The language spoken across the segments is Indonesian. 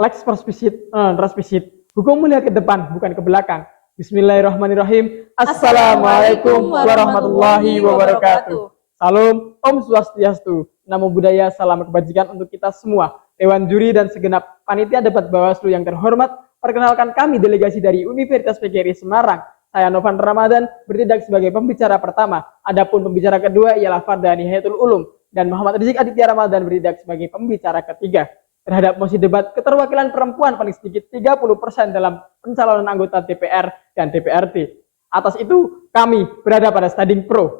Lex perspisit. Hukum melihat ke depan, bukan ke belakang. Bismillahirrahmanirrahim. Assalamualaikum warahmatullahi wabarakatuh. Salam, Om Swastiastu. Namo Buddhaya, salam kebajikan untuk kita semua. Dewan Juri dan segenap panitia debat Bawaslu yang terhormat, perkenalkan kami delegasi dari Universitas PGRI Semarang. Saya Novan Ramadan bertindak sebagai pembicara pertama. Adapun pembicara kedua ialah Fardani Hayatul Ulum dan Muhammad Rizik Aditya Ramadan bertindak sebagai pembicara ketiga. Terhadap mosi debat keterwakilan perempuan paling sedikit 30% dalam pencalonan anggota DPR dan DPRD. Atas itu, kami berada pada standing pro.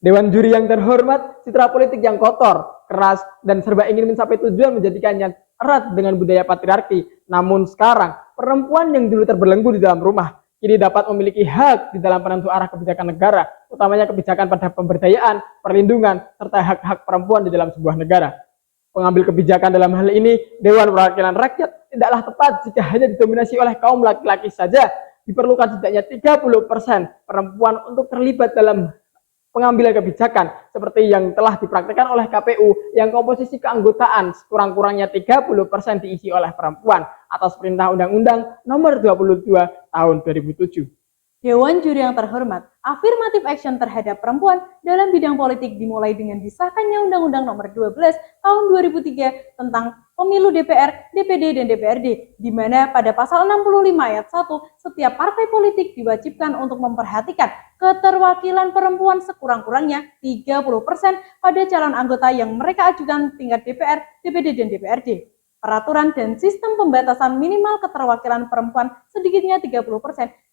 Dewan juri yang terhormat, citra politik yang kotor, keras, dan serba ingin mencapai tujuan menjadikannya erat dengan budaya patriarki. Namun sekarang, perempuan yang dulu terbelenggu di dalam rumah, kini dapat memiliki hak di dalam penentu arah kebijakan negara, utamanya kebijakan pada pemberdayaan, perlindungan, serta hak-hak perempuan di dalam sebuah negara. Pengambil kebijakan dalam hal ini, Dewan Perwakilan Rakyat tidaklah tepat jika hanya didominasi oleh kaum laki-laki saja. Diperlukan setidaknya 30% perempuan untuk terlibat dalam pengambilan kebijakan, seperti yang telah dipraktikkan oleh KPU, yang komposisi keanggotaan sekurang-kurangnya 30% diisi oleh perempuan atas perintah Undang-Undang Nomor 22 Tahun 2007. Dewan Juri yang terhormat, afirmatif action terhadap perempuan dalam bidang politik dimulai dengan disahkannya Undang-Undang Nomor 12 Tahun 2003 tentang Pemilu DPR, DPD, dan DPRD, di mana pada pasal 65 ayat 1, setiap partai politik diwajibkan untuk memperhatikan keterwakilan perempuan sekurang-kurangnya 30% pada calon anggota yang mereka ajukan tingkat DPR, DPD, dan DPRD. Peraturan dan sistem pembatasan minimal keterwakilan perempuan sedikitnya 30%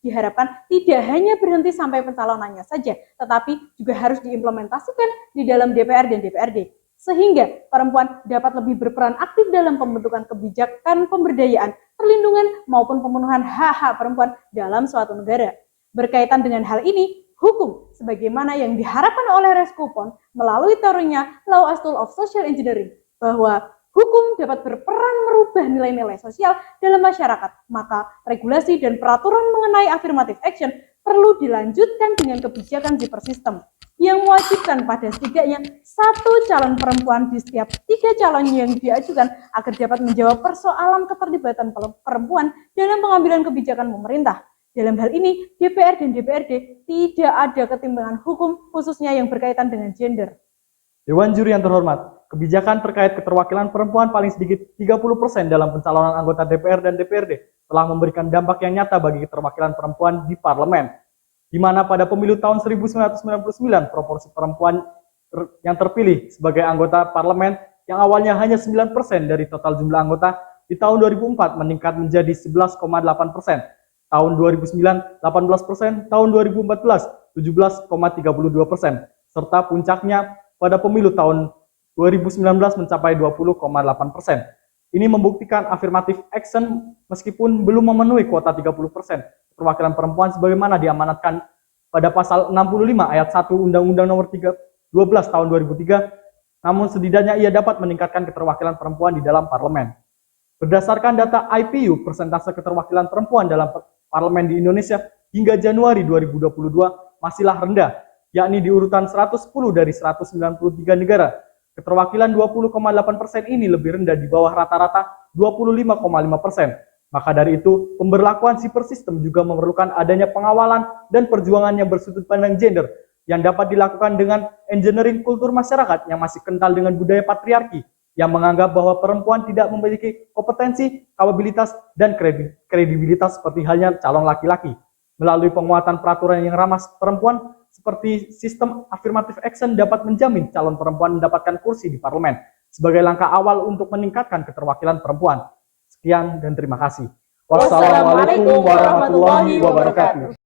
diharapkan tidak hanya berhenti sampai pencalonannya saja, tetapi juga harus diimplementasikan di dalam DPR dan DPRD, sehingga perempuan dapat lebih berperan aktif dalam pembentukan kebijakan pemberdayaan, perlindungan, maupun pemenuhan hak-hak perempuan dalam suatu negara. Berkaitan dengan hal ini, hukum sebagaimana yang diharapkan oleh Reskupon melalui teorinya Law as Tool of Social Engineering, bahwa hukum dapat berperan merubah nilai-nilai sosial dalam masyarakat, maka regulasi dan peraturan mengenai affirmative action perlu dilanjutkan dengan kebijakan super system yang mewajibkan pada setidaknya satu calon perempuan di setiap 3 calon yang diajukan agar dapat menjawab persoalan keterlibatan perempuan dalam pengambilan kebijakan pemerintah. Dalam hal ini, DPR dan DPRD tidak ada ketimbangan hukum khususnya yang berkaitan dengan gender. Dewan Juri yang terhormat, kebijakan terkait keterwakilan perempuan paling sedikit 30% dalam pencalonan anggota DPR dan DPRD telah memberikan dampak yang nyata bagi keterwakilan perempuan di parlemen, di mana pada pemilu tahun 1999 proporsi perempuan yang terpilih sebagai anggota parlemen yang awalnya hanya 9% dari total jumlah anggota di tahun 2004 meningkat menjadi 11,8%, tahun 2009 18%, tahun 2014 17,32%, serta puncaknya pada pemilu tahun 2019 mencapai 20,8%. Ini membuktikan affirmative action meskipun belum memenuhi kuota 30% perwakilan perempuan sebagaimana diamanatkan pada pasal 65 ayat 1 Undang-Undang Nomor 12 Tahun 2003, namun setidaknya ia dapat meningkatkan keterwakilan perempuan di dalam parlemen. Berdasarkan data IPU, persentase keterwakilan perempuan dalam parlemen di Indonesia hingga Januari 2022 masihlah rendah, yakni di urutan 110 dari 193 negara. Keterwakilan 20,8% ini lebih rendah di bawah rata-rata 25,5%. Maka dari itu, pemberlakuan super system juga memerlukan adanya pengawalan dan perjuangan yang bersudut pandang gender yang dapat dilakukan dengan engineering kultur masyarakat yang masih kental dengan budaya patriarki yang menganggap bahwa perempuan tidak memiliki kompetensi, kapabilitas, dan kredibilitas seperti halnya calon laki-laki. Melalui penguatan peraturan yang ramah perempuan, seperti sistem affirmative action dapat menjamin calon perempuan mendapatkan kursi di parlemen sebagai langkah awal untuk meningkatkan keterwakilan perempuan. Sekian dan terima kasih. Wassalamualaikum warahmatullahi wabarakatuh.